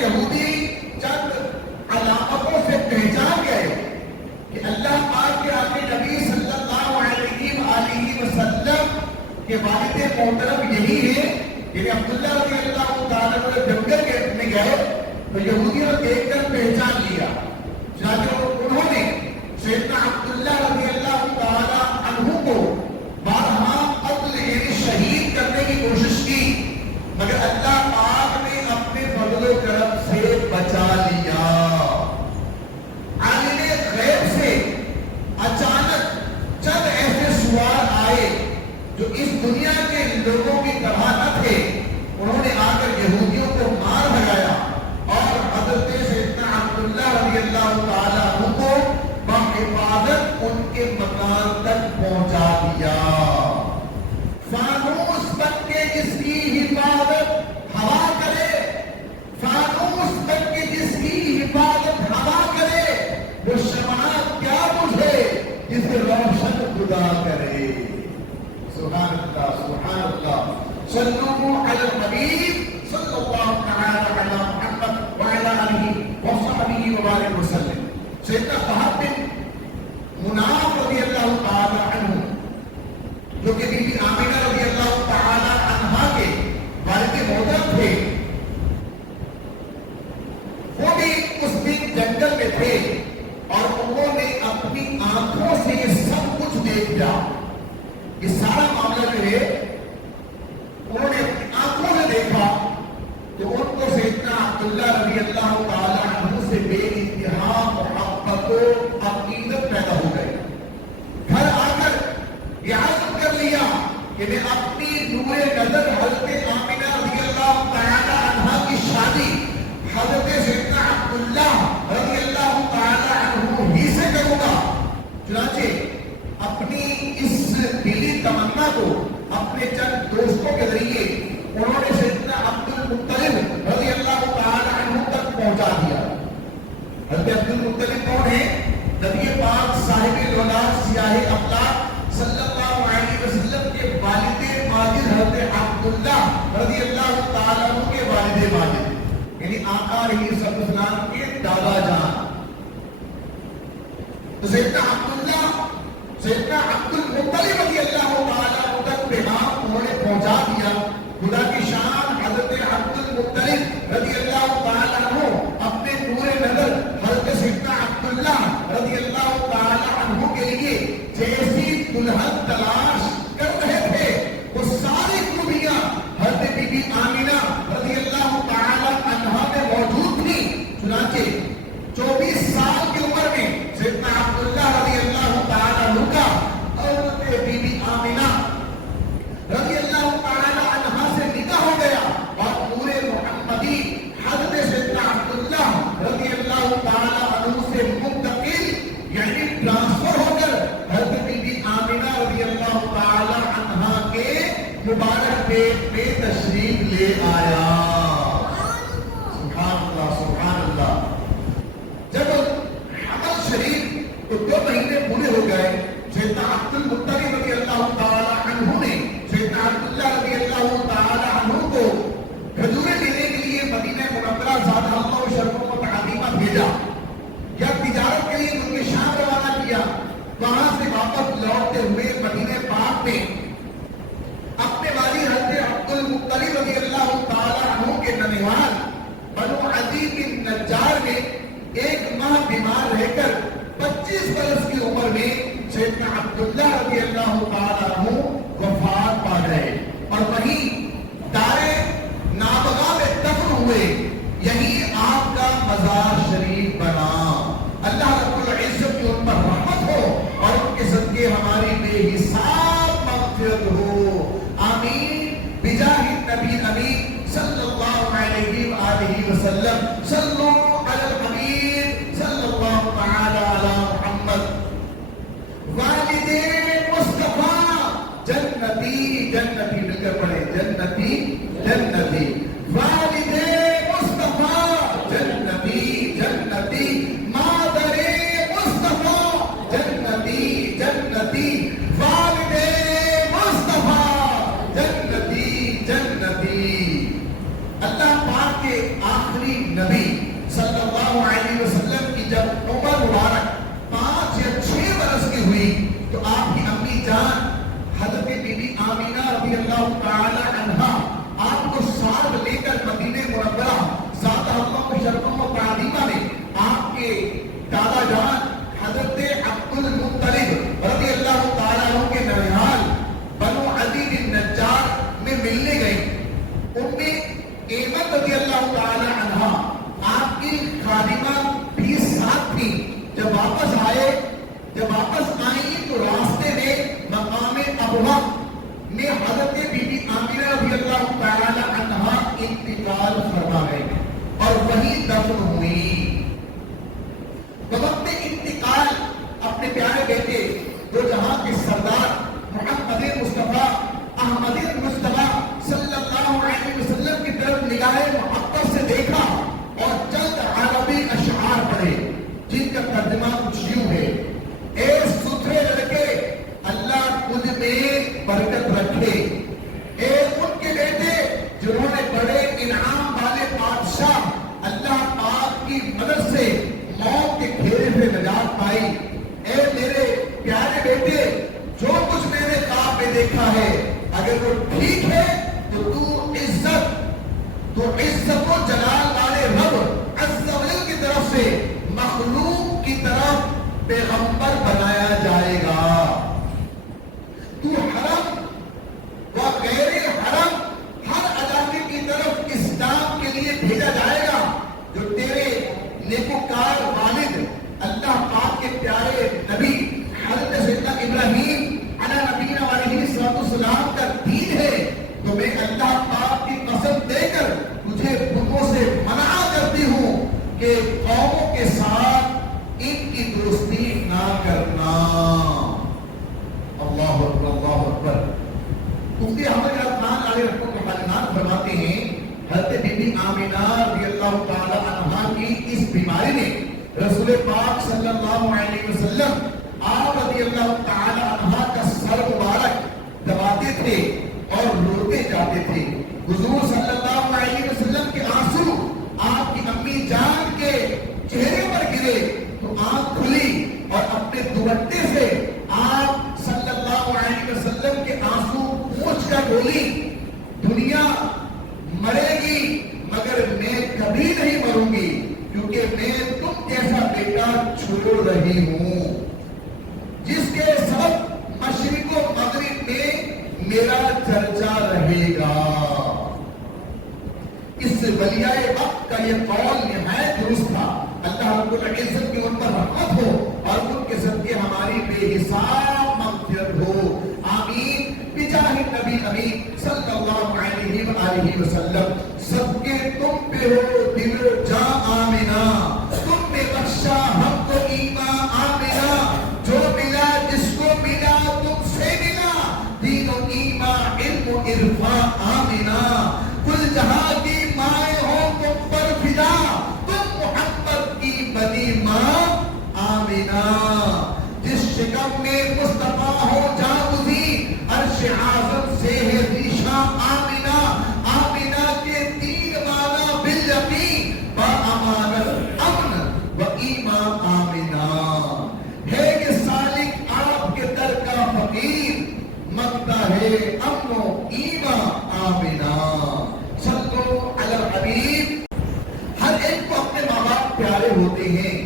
یہودی چند علامتوں سے پہچان گئے کہ اللہ پاک کے آقا نبی صلی اللہ علیہ وآلہ وسلم کے والد محترم یہی ہے، یعنی عبداللہ رضی اللہ تعالیٰ عنہ جنگل میں گئے تو یہودیوں نے دیکھ کر پہچان لیا، چنانچہ انہوں نے سیدنا عبداللہ رضی اللہ تعالیٰ عنہ کو بارہا قتل یعنی شہید کرنے کی کوشش کی، مگر اللہ پاک نے اپنے فضل و کرم سے بچا لیا۔ عالم غیب سے اچانک چند ایسے سوال آئے جو اس دنیا کے لوگوں کی طرح نہ تھے، انہوں نے آ کر یہودیوں کو مار بھگایا اور حضرت سیدنا عبداللہ رضی اللہ تعالیٰ عنہ کو بحفاظت ان کے مکان تک پہنچا دیا۔ فانوس بن کے جس کی حفاظت ہوا کرے، فانوس بن کے جس کی حفاظت ہوا کرے، وہ شمع کیا بجھے جس روشن خدا کرے۔ سبحان اللہ سبحان اللہ، صلو علی الحبیب صلی اللہ تعالی علی محمد وعلی آلہ وصحبہ وبارک وسلم۔ سیدنا فہد بن مناف رضی اللہ تعالی عنہ جو کہ بی بی آمینہ رضی اللہ تعالی عنہا کے والد محترم تھے، وہ بھی اس دن جنگل میں تھے اور انہوں نے اپنی آنکھوں سے یہ سب کچھ دیکھ لیا۔ یہ سارا معاملہ جو ہے انہوں نے اپنی آنکھوں سے دیکھا تو ان کو سیدنا عبداللہ رضی اللہ تعالی عنہ سے بے انتہا محبت و عقیدت پیدا ہو گئی۔ گھر آ کر یہ عزم کر لیا کہ میں اپنی نور نظر حضرت آمینہ رضی اللہ تعالی عنہ کی شادی حضرت سیدنا عبداللہ رضی اللہ تعالی عنہ ہی سے کروں گا۔ چنانچہ اپنی اس دلی تمنا کو اپنے چند دوستوں کے ذریعے انہوں نے سیدنا عبد المطلب رضی اللہ تعالی عنہ تک پہنچا دیا۔ حضرت عبد المطلب کون ہے؟ نبی پاک صاحب الاولاد سیاہ افلاک صلی اللہ علیہ وسلم کے والد ماجد حضرت عبداللہ رضی اللہ تعالی عنہ کے والد ماجد، یعنی آقا علیہ السلام کے دادا جان۔ تو سیدنا عبداللہ سیدنا عبد المطلب رضی اللہ تعالی عنہ تک پیغام انہوں نے پہنچا دیا۔ خدا کی شان حضرت عبد المطلب رضی اللہ تعالی عنہ اپنے نور نظر حضرت سیدنا عبداللہ رضی اللہ تعالی عنہ کے لیے جیسی دلہن تلاش کر رہے تھے وہ ساری خوبیاں حضرت بی بی آمینہ رضی اللہ تعالی عنہا میں موجود تھی۔ چنانچہ 24 سال کی عمر میں سیدنا عبداللہ رضی اللہ تعالی عنہ کا حضرت بی بی آمینہ رضی اللہ تعالی عنہا سے نکاح ہو گیا اور پورے محمدی حضرت سیدنا عبداللہ رضی اللہ تعالی عنہ سے منتقل یعنی ٹرانسفر ہو کر حضرت بی بی آمینہ رضی اللہ تعالی عنہا کے مبارک پیٹ میں تشریف لے آیا۔ سبحان اللہ سبحان اللہ۔ جب حمل شریف تو 2 مہینے پورے ہو گئے، سیدنا عبد المطلب رضی اللہ تعالی عنہ نے سیدنا عبداللہ رضی اللہ تعالی عنہ کو کھجوریں لینے کے لیے مدینہ منورہ زادہ اللہ شرف و تعظیمہ بھیجا یا تجارت کے لیے ان کے شام روانہ کیا۔ وہاں سے واپس لوٹتے ہوئے مدینہ پاک میں اپنے والی حضرت عبد المطلب رضی اللہ تعالی عنہ کے ننھوال بنو عدی بن نجار میں 1 ماہ بیمار رہ کر 25 برس کی عمر میں سیدنا عبداللہ رضی اللہ تعالی عنہ وفات پا گئے اور وہیں دار نابغہ میں دفن ہوئے۔ یہی آپ کا مزار شریف بنا۔ اللہ رب العزت کی ان پر رحمت ہو اور ان کے صدقے ہماری بے حساب مغفرت ہو، آمین بجاہ النبی امین صلی اللہ علیہ وآلہ وسلم۔ صلو علی الحبیب صلی اللہ تعالی علی محمد۔ والد مصطفیٰ جنتی جنتی، مل کر پڑھے جنتی جنتی، والد مصطفیٰ جنتی جنتی، مادر مصطفیٰ جنتی جنتی، والد مصطفیٰ جنتی جنتی۔ اللہ پاک کے آخری آخری نبی صلی اللہ علیہ وسلم کی جب عمر مبارک 5 یا 6 برس کی ہوئی تو آپ کی امی جان حضرت بی بی آمینہ رضی اللہ تعالی عنہا آپ کو ساتھ لے کر مدینہ منورہ ذات اللہ شرفم و تعظیمہ میں آپ کے دادا جان حضرت عبد المطلب رضی اللہ تعالیٰ عنہ کے نوحال بنو عدی بن نجار میں ملنے گئی۔ ایمن رضی اللہ تعالیٰ عنہ آپ کی خادمہ بھی ساتھ تھی۔ جب واپس آئیں تو راستے میں مقام ابواء میں حضرت بی بی آمینہ رضی اللہ تعالیٰ عنہ انتقال فرما گئے اور وہیں دفن ہوئی۔ وقت انتقال اپنے پیارے بیٹے دو جہاں کے سردار محمد مصطفیٰ احمد مصطفیٰ صلی اللہ علیہ وسلم کی طرف نگاہ محبت سے دیکھا اور چند عربی اشعار پڑھے جن کا ترجمہ کچھ یوں ہے: اے ستھرے لڑکے، اللہ تجھ میں برکت رکھے، اے ان کے بیٹے جنہوں نے بڑے انعام والے بادشاہ اللہ پاک کی مدد سے موت کے گھیرے سے نجات پائی، اے میرے پیارے بیٹے جو کچھ میں نے خواب میں دیکھا ہے اگر وہ ٹھیک ہے تو عزت و جلال والے رب عز و جل کی طرف سے مخلوق کی طرف پیغمبر بنایا جائے گا، تو حرم و غیر حرم ہر علاقے کی طرف اسلام کے لیے بھیجا جائے گا۔ جو تیرے نیکوکار والد اللہ پاک کے پیارے نبی حضرت سیدنا ابراہیم علیہ نبینا علیہ السلام کا دین ہے، تو میں اللہ پاک کی قسم دے کر تجھے بتوں سے منع کرتی ہوں کہ قوموں کے ساتھ ان کی دوستی نہ کرنا۔ اللہ اکبر، اللہ اکبر۔ مفتی احمد عثمان علیہ رحمۃ اللہ فرماتے ہیں حضرت بی بی آمینہ رضی اللہ تعالی عنہا کی اس بیماری نے رسول پاک صلی اللہ علیہ وسلم آپ رضی اللہ تعالی عنہ کا سر مبارک دباتے تھے اور روتے جاتے تھے۔ حضور صلی اللہ علیہ وسلم کے آنسو آپ کی امی جان کے چہرے پر گرے تو آنکھ کھلی اور اپنے دوپٹے سے آپ صلی اللہ علیہ وسلم کے آنسو پوچھ کر بولی، دنیا مرے گی مگر میں کبھی نہیں مروں گی کیونکہ میں تم جیسا بیٹا چھوڑ رہی ہوں جس کے سبب مشرق و مغرب میں میرا چرچا رہے گا۔ اس ولیاء وقت کا یہ قول نہایت درست تھا۔ اللہ رب العزت کی ان پر رحمت ہو اور ان کے صدقے ہماری بے حساب مغفرت ہو، آمین بجاہ نبی امین صلی اللہ علیہ وآلہ وسلم۔ صدقے تم پہ ہو دل و جاں آمینہ، تم نے بخشا ہم کو ایمان آمینہ، جو ملا جس کو ملا تم سے ملا، دین و ایمان علم و عرفان آمینہ، کل جہاں کی مائیں ہو تم پر فدا، تم محمد کی بنی ماں آمینہ، جس شکم میں مصطفیٰ ہو جاگزی عرش اعظم سے ہے ذیشان آمینہ، آمینہ کے تین معنی بالیقین با امانت امن و ایمان آمینہ، ہے کہ سالک آپ کے در کا فقیر مانگتا ہے امن و ایمان آمینہ۔ صلو علی الحبیب۔ ہر ایک کو اپنے ماں باپ پیارے ہوتے ہیں،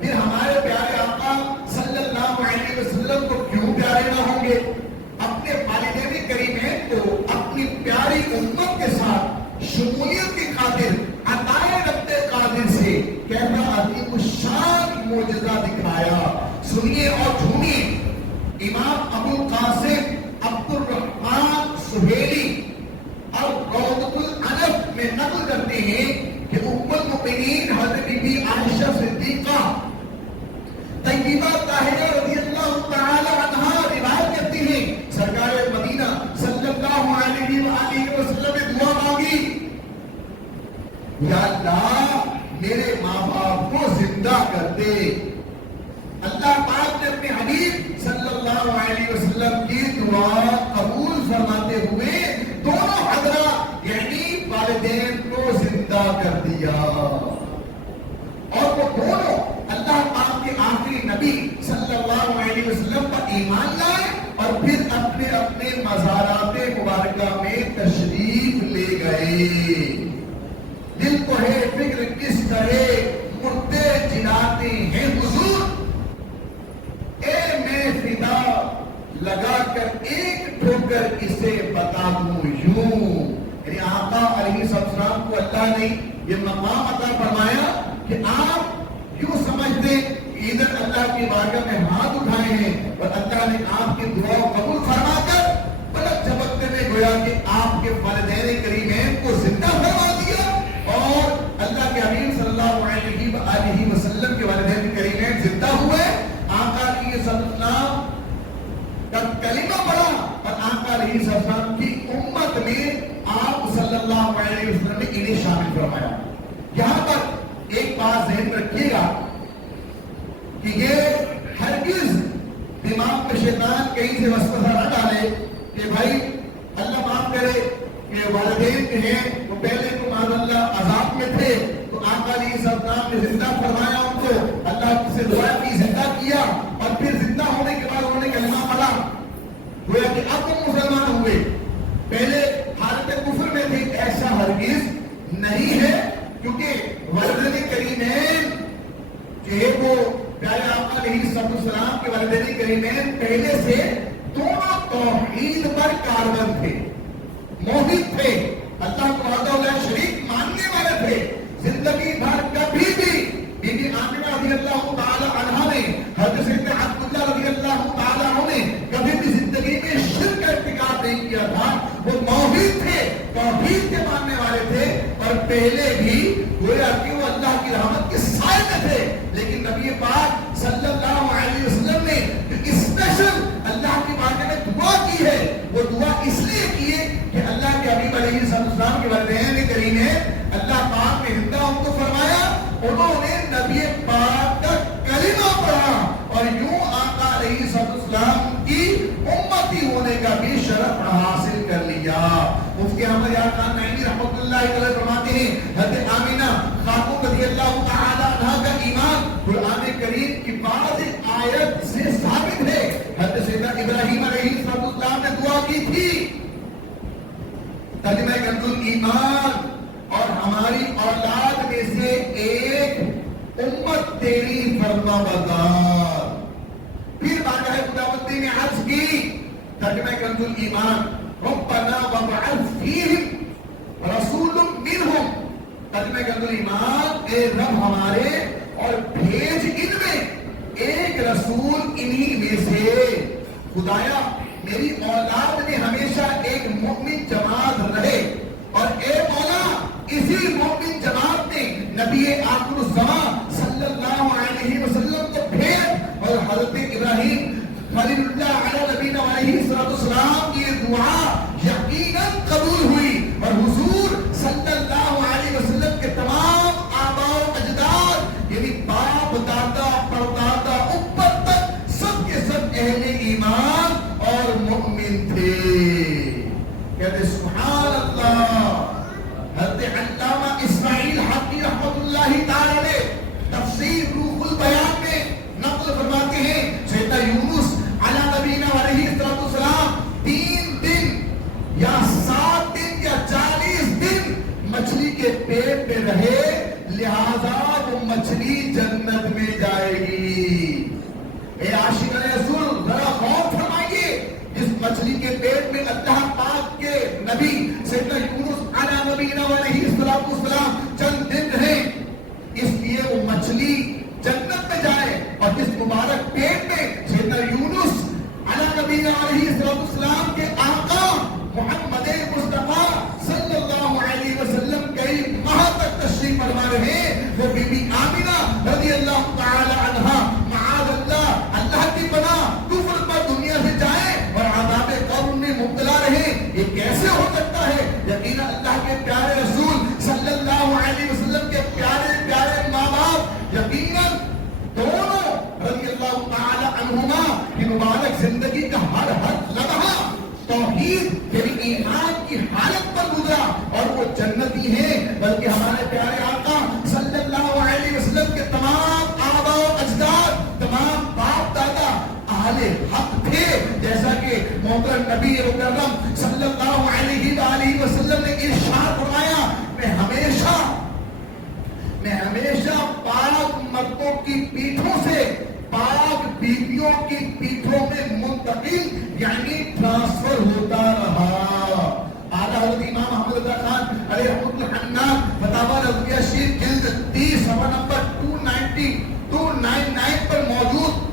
پھر ہمارے پیارے آقا صلی اللہ علیہ وسلم کو کیوں پیارے نہ ہوں گے؟ اپنے والدین کریمین کو اپنی پیاری امت کے ساتھ شمولیت کی خاطر عطائے رب قادر سے کیسا عظیم الشان معجزہ دکھایا، سنیے اور جھومیے۔ امام ابو القاسم عبد الرحمن سہیلی اور روضۃ الانف میں نقل کرتے ہیں کہ ام المؤمنین حضرت بی بی عائشہ صدیقہ طیبہ طاہرہ رضی اللہ تعالی عنہا روایت کرتی ہیں سرکار مدینہ صلی اللہ علیہ وآلہ وسلم نے دعا مانگی، یا اللہ میرے ماں باپ کو زندہ کر دے۔ اللہ پاک نے اپنے حبیب صلی اللہ علیہ وسلم کی دعا قبول فرماتے ہوئے دونوں حضرات یعنی والدین کو زندہ کر دیا۔ دل کو ہے فکر کس طرح مردے جلاتے ہیں حضور، اے میں فدا لگا کر ایک ٹھوکر اسے بتا دوں یوں. یعنی آقا علیہ السلام کو اللہ نے یہ مقام عطا فرمایا کہ آپ یوں سمجھتے ادھر اللہ کی بارگاہ میں ہاتھ اٹھائے ہیں اور اللہ نے آپ کی دعا قبول فرما کر پلک جھپکتے میں گویا کہ آپ کے والدین کریمین کو زندہ فرما دیا، اور اللہ کے حبیب صلی اللہ علیہ وسلم کے والدین کریمین زندہ ہوئے. آقا علیہ السلام کا کلمہ پڑھا اور آقا علیہ السلام کی امت میں آپ صلی اللہ علیہ وسلم نے انہیں شامل فرمایا. یہاں پر ایک بات ذہن رکھیے گا کہ یہ ہرگز دماغ میں شیطان کہیں سے وسوسہ نہ ڈالے کہ بھائی اللہ معاف کرے کہ والدین کے ہیں وہ پہلے تو معاذ اللہ عذاب میں تھے، تو آقا علیہ السلام نے زندہ فرمایا ان کو، اللہ سے دعا کی، زندہ کیا، اور پھر زندہ ہونے کے بعد انہوں نے کلمہ پڑھا، گویا کہ اب وہ مسلمان ہوئے، پہلے حالت کفر میں تھے. ایسا ہرگز نہیں ہے، کیونکہ والدین کریمین کہ وہ پیارے آقا علیہ السلام کے والدین کریمین پہلے سے دونوں توحید پر کاربند تھے، موحد تھے، اللہ کو وحدہ لا شریک ماننے والے تھے. زندگی بھر کبھی بھی بی بی آمنہ رضی اللہ تعالی عنہ نے، حضرت سیدنا عبداللہ رضی اللہ تعالی عنہ نے کبھی بھی زندگی میں شرک کا ارتکاب نہیں کیا تھا. وہ موحد تھے، توحید کے ماننے والے تھے، اور پہلے بھی گویا کہ وہ اللہ کی رحمت کے سائے میں تھے. لیکن نبی پاک صلی اللہ علیہ وسلم نے اسپیشل اللہ کی بارگاہ میں دعا کی ہے. وہ دعا اس لیے کی ہے کہ اللہ کے حبیب علیہ السلام کے والدین کریم ہیں، اللہ پاک نے زندہ ان کو فرمایا، انہوں نے نبی پاک کا کلمہ پڑھا اور یوں آقا علیہ السلام کی امتی ہونے کا بھی شرف حاصل کر لیا. مفتی احمد یار خان نعیمی رحمۃ اللہ علیہ فرماتے ہیں حضرت آمینہ خاتون رضی اللہ تعالی عنہ کا ایمان قرآن کریم کی بعض آیت سے ثابت ہے. حضرت سیدنا ابراہیم علیہ السلام نے دعا کی تھی ترجمہ کنز الایمان، اور ہماری اولاد میں سے ایک امت تیری فرما بردار. پھر بارگاہ خداوندی نے عرض کی ترجمہ کنز الایمان ربنا وابعث فیہم رسول منہم. ترجمہ کنز الایمان اے رب ہمارے اور بھیج ان میں ایک رسول انہی میں سے. خدایا میری اولاد میں ہمیشہ ایک مومن جماعت رہے، اور اے مولا اسی مومن جماعت نے نبی آخر الزمان صلی اللہ علیہ وسلم کو بھیج. اور حضرت ابراہیم خلیل اللہ علیہ نبینا علیہ السلام کی دعا یقیناً قبول ہوئی، اور حضور صلی اللہ علیہ وسلم کے تمام آباء و اجداد یعنی باپ دادا پردادا اوپر تک سب کے سب اہل ایمان اور مؤمن تھے. کہتے سبحان اللہ. حضرت علامہ اسماعیل حقی رحمۃ اللہ تعالی نے تفسیر روح البیان میں نقل فرماتے ہیں سیدنا یونس علی نبینا علیہ السلام 3 دن یا 7 دن یا 40 دن مچھلی کے پیٹ میں رہے، لہذا وہ مچھلی جنت میں جائے گی. اے عاشقان رسول ذرا غور فرمائیے، جس مچھلی کے پیٹ میں اللہ پاک کے نبی سیدنا یونس علی نبینا علیہ السلام چند دن رہے، اس لیے وہ مچھلی جنت میں جائے، اور جس مبارک پیٹ میں سیدنا یونس علی نبینا علیہ السلام کے آقا محمد مصطفیٰ صلی اللہ علیہ وسلم کئی ماہ تک تشریف فرما رہے، وہ بی بی آمنہ رضی اللہ تعالی عنہ معاذ اللہ اللہ کی پناہ کفر پر دنیا سے جائے اور عذاب قبر میں مبتلا رہے. یہ کیسے ہو سکتا ہے؟ یقینا اللہ کے پیارے رسول صلی اللہ علیہ وسلم کے پیارے پیارے ماں باپ یقینا دونوں رضی اللہ تعالی عنہما کی مبارک زندگی کا ہر شریف جلد 30 صفحہ نمبر 299 پر موجود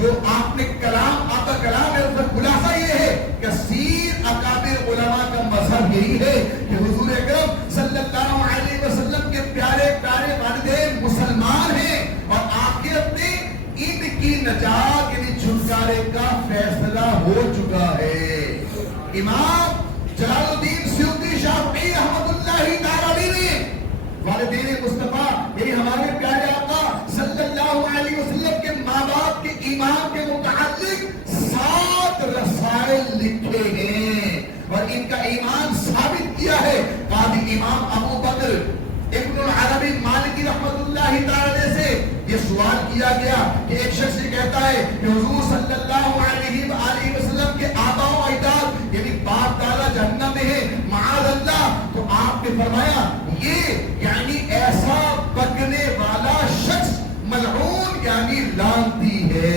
جو آپ نے کلام آپ کا کلام ہے، اس کا خلاصہ یہ ہے کہ سیر اکابر علماء کا مذہب یہی ہے کہ حضور اکرم صلی اللہ علیہ وسلم کے پیارے پیارے والدین مسلمان ہیں اور آخرت میں ان کی نجات یعنی چھٹکارے کا فیصلہ ہو چکا ہے۔ امام جلال الدین سیوطی شافعی رحمۃ اللہ تعالی نے والدین مصطفیٰ یعنی ہمارے پیارے آقا صلی اللہ علیہ وسلم کے ماں باپ کے ایمان کے متعلق 7 رسائل لکھے ہیں اور ان کا ایمان ثابت کیا ہے۔ قاضی امام ابو بکر ابن العربی مالکی رحمۃ اللہ تعالی سے یہ سوال کیا گیا کہ ایک شخص یہ کہتا ہے کہ حضور صلی اللہ علیہ وآلہ وسلم کے آبا و اجداد یعنی باپ دادا جہنم میں ہے معاذ اللہ، تو آپ نے فرمایا یہ یعنی ایسا بکنے والا شخص ملعون یعنی لعنتی ہے۔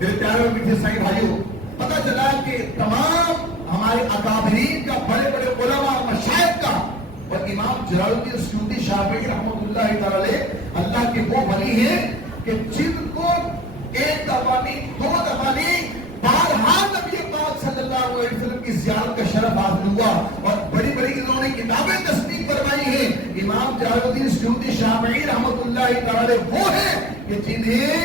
میرے پیارے اور میٹھے سائیں بھائیوں، پتہ چلا کہ تمام ہمارے اکابرین کا، بڑے بڑے علماء مشائخ کا اور امام جلال الدین سیوطی شافعی رحمۃ اللہ تعالی اللہ کے وہ ولی ہیں کہ جن کو ایک دفعہ نہیں، 2 دفعہ نہیں، بارہا نبی پاک صلی اللہ علیہ وسلم کی زیارت کا شرف حاصل ہوا اور بڑی بڑی انہوں نے کتابیں تصنیف فرمائی ہیں۔ امام جلال الدین سیوطی شافعی رحمۃ اللہ تعالی وہ ہیں کہ جنہیں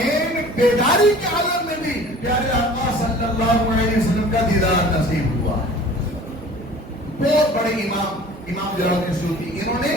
این بیداری کے عالم میں بھی پیارے آقا صلی اللہ علیہ وسلم کا دیدار نصیب ہوا۔ بہت بڑے امام جلال الدین سیوطی، انہوں نے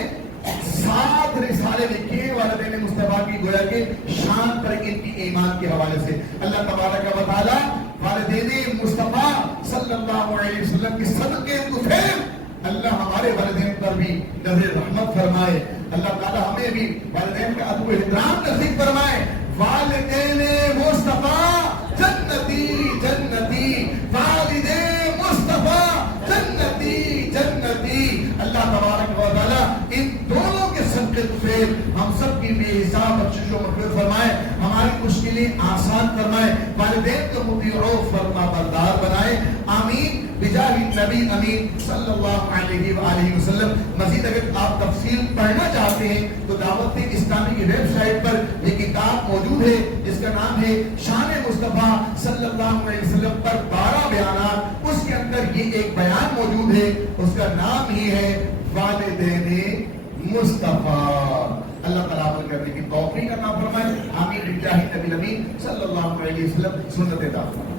7 رسالے لکھے والدین مصطفیٰ کی گویا کے شان پر ان کی ایمان کے حوالے سے۔ اللہ تبارک و تعالی والدین مصطفیٰ صلی اللہ علیہ وسلم کے صدقے طفیل اللہ ہمارے والدین پر بھی نظر رحمت فرمائے۔ اللہ تعالی ہمیں بھی والدین کا ادب و احترام نصیب فرمائے۔ والدین مصطفیٰ جنتی جنتی، والدین مصطفیٰ جنتی جنتی۔ اللہ تبارک و تعالی ان دونوں کے صدقے سے ہم سب کی بے حساب بخشش و مغفرت فرمائے، ہماری مشکلیں آسان فرمائے، والدین کو مطیع و فرما بردار بنائے، آمین بجاہ نبی امین صلی اللہ علیہ وآلہ وسلم۔ مزید اگر آپ تفصیل پڑھنا چاہتے ہیں تو دعوت اسلامی کی ویب سائٹ پر یہ کتاب موجود ہے جس کا نام ہے شان مصطفیٰ صلی اللہ علیہ وسلم پر 12 بیانات۔ اس کے اندر یہ ایک بیان موجود ہے، اس کا نام ہی ہے والدین مصطفیٰ۔ اللہ تعالیٰ عمل کرنے کی توفیق عطا فرمائے، آمین بجاہ نبی امین صلی اللہ علیہ وسلم۔ سنت دعوت۔